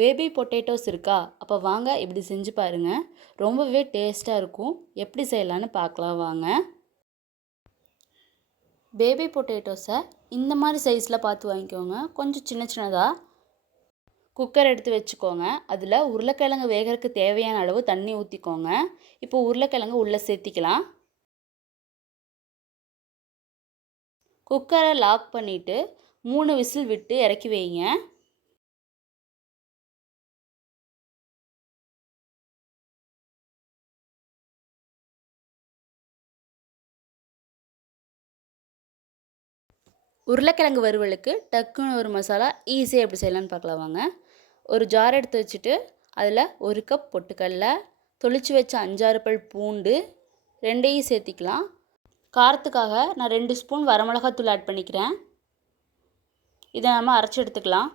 Baby potatoes இருக்கா? அப்போ வாங்க இப்படி செஞ்சு பாருங்கள் ரொம்பவே டேஸ்ட்டாக இருக்கும். எப்படி செய்யலான்னு பார்க்கலாம் வாங்க. பேபி பொட்டேட்டோஸை இந்த மாதிரி சைஸில் பார்த்து வாங்கிக்கோங்க. கொஞ்சம் சின்ன சின்னதாக குக்கர் எடுத்து வச்சுக்கோங்க. அதில் உருளைக்கிழங்கு வேகிறதுக்கு தேவையான அளவு தண்ணி ஊற்றிக்கோங்க இப்போ உருளைக்கிழங்கு உள்ளே சேர்த்திக்கலாம். குக்கரை லாக் பண்ணிவிட்டு மூணு விசில் விட்டு இறக்கி வைங்க. உருளைக்கிழங்கு வறுவலுக்கு டக்குன்னு ஒரு மசாலா ஈஸியாக எப்படி செய்யலான்னு பார்க்கலாம் வாங்க. ஒரு ஜார் எடுத்து வச்சுட்டு அதில் ஒரு கப் பொட்டுக்கடல தொளிச்சு வச்ச அஞ்சாறு பல் பூண்டு ரெண்டையும் சேர்த்திக்கலாம். காரத்துக்காக நான் ரெண்டு ஸ்பூன் வரமிளகாத்தூள் ஆட் பண்ணிக்கிறேன். இதை நம்ம அரைச்சி எடுத்துக்கலாம்.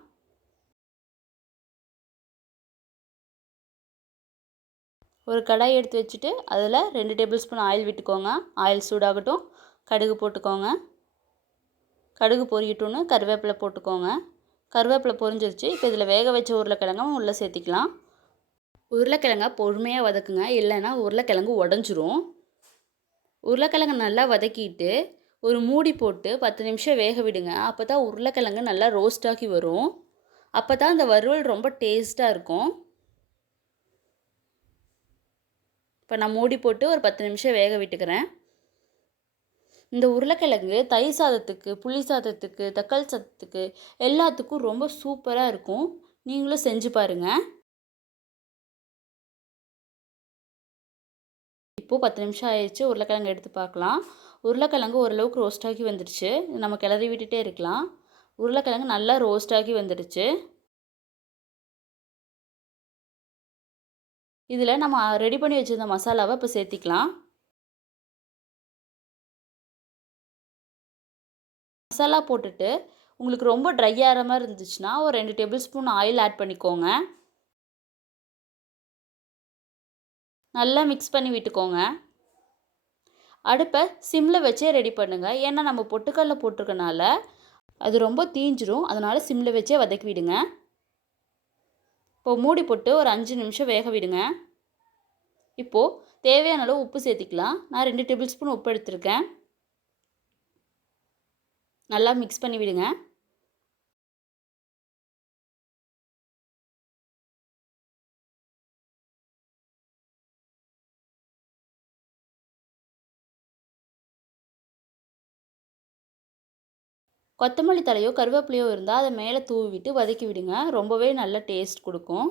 ஒரு கடாய் எடுத்து வச்சுட்டு அதில் ரெண்டு டேபிள் ஸ்பூன் ஆயில் விட்டுக்கோங்க. ஆயில் சூடாகட்டும். கடுகு போட்டுக்கோங்க. கடுகு பொரியட்டும்னு கருவேப்பிலை போட்டுக்கோங்க. கருவேப்பிலை பொரிஞ்சிருச்சு. இப்போ இதில் வேக வச்ச உருளைக்கிழங்கும் உள்ளே சேர்த்திக்கலாம். உருளைக்கிழங்க பொறுமையாக வதக்குங்க. இல்லைன்னா உருளைக்கிழங்கு உடஞ்சிரும். உருளைக்கிழங்கு நல்லா வதக்கிட்டு ஒரு மூடி போட்டு பத்து நிமிஷம் வேக விடுங்க. அப்போ தான் உருளைக்கிழங்கு நல்லா ரோஸ்ட் வரும். அப்போ தான் அந்த வறுவல் ரொம்ப டேஸ்ட்டாக இருக்கும். இப்போ நான் மூடி போட்டு ஒரு பத்து நிமிஷம் வேக விட்டுக்கிறேன். இந்த உருளைக்கிழங்கு தயிர் சாதத்துக்கு புளி சாதத்துக்கு தக்காளி சாதத்துக்கு எல்லாத்துக்கும் ரொம்ப சூப்பராக இருக்கும். நீங்களும் செஞ்சு பாருங்கள் இப்போது பத்து நிமிஷம் ஆயிடுச்சு. உருளைக்கிழங்கு எடுத்து பார்க்கலாம். உருளைக்கிழங்கு ஓரளவுக்கு ரோஸ்டாகி வந்துடுச்சு. நம்ம கிளறி விட்டுட்டே இருக்கலாம். உருளைக்கிழங்கு நல்லா ரோஸ்டாகி வந்துடுச்சு. இதில் நம்ம ரெடி பண்ணி வச்சுருந்த மசாலாவை இப்போ சேர்த்திக்கலாம். மசாலா போட்டுட்டு உங்களுக்கு ரொம்ப ட்ரை ஆகிற மாதிரி இருந்துச்சுன்னா ஒரு ரெண்டு டேபிள் ஸ்பூன் ஆயில் ஆட் பண்ணிக்கோங்க. நல்லா மிக்ஸ் பண்ணி விட்டுக்கோங்க. அடுப்பை சிம்மில் வச்சே ரெடி பண்ணுங்கள் ஏன்னா நம்ம பொட்டுக்கல்ல போட்டிருக்கனால அது ரொம்ப தீஞ்சிரும். அதனால் சிம்மில் வச்சே வதக்கி விடுங்க. இப்போ மூடி போட்டு ஒரு அஞ்சு நிமிஷம் வேக விடுங்க. இப்போது தேவையான அளவு உப்பு சேர்த்திக்கலாம். நான் ரெண்டு டேபிள் ஸ்பூன் உப்பு எடுத்திருக்கேன். நல்லா மிக்ஸ் பண்ணி விடுங்க. கொத்தமல்லி தலையோ கருவேப்பிலையோ இருந்தால் அதை மேலே தூவி விட்டு வதக்கி விடுங்க. ரொம்பவே நல்ல டேஸ்ட் கொடுக்கும்.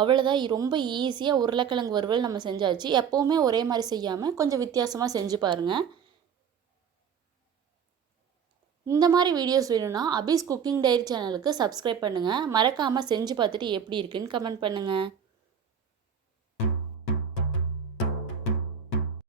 அவ்வளோதான் ரொம்ப ஈஸியாக உருளைக்கிழங்கு வறுவல் நம்ம செஞ்சாச்சு. எப்போவுமே ஒரே மாதிரி செய்யாமல் கொஞ்சம் வித்தியாசமாக செஞ்சு பாருங்கள் இந்த மாதிரி வீடியோஸ் வேணும்னா அபிஸ் குக்கிங் டைரி சேனலுக்கு சப்ஸ்கிரைப் பண்ணுங்கள் மறக்காமல் செஞ்சு பார்த்துட்டு எப்படி இருக்குன்னு கமெண்ட் பண்ணுங்கள்